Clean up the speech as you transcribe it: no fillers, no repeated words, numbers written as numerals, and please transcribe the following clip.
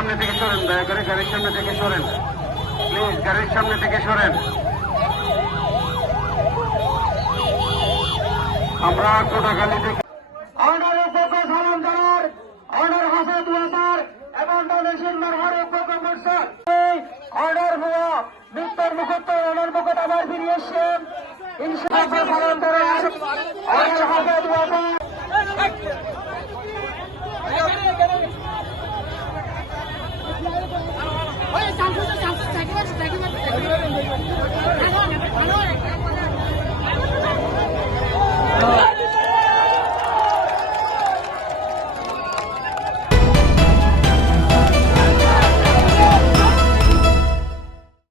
সামনে থেকে সরেন, দয়া করে গাড়ির সামনে থেকে সরেন, প্লিজ গাড়ির সামনে থেকে সরেন। আমরা কোটাখালী থেকে অর্ডারের পক্ষে সালাম জানার অর্ডার হাসান দুয়াসার এবং বাংলাদেশের মারহারের পক্ষে মোর্চার অর্ডার হওয়া মৃত্যুর মুখত্ব অর্ডার মুখত আবার ফিরিয়ে এসছেন ইনশাআল্লাহ সালাম জানার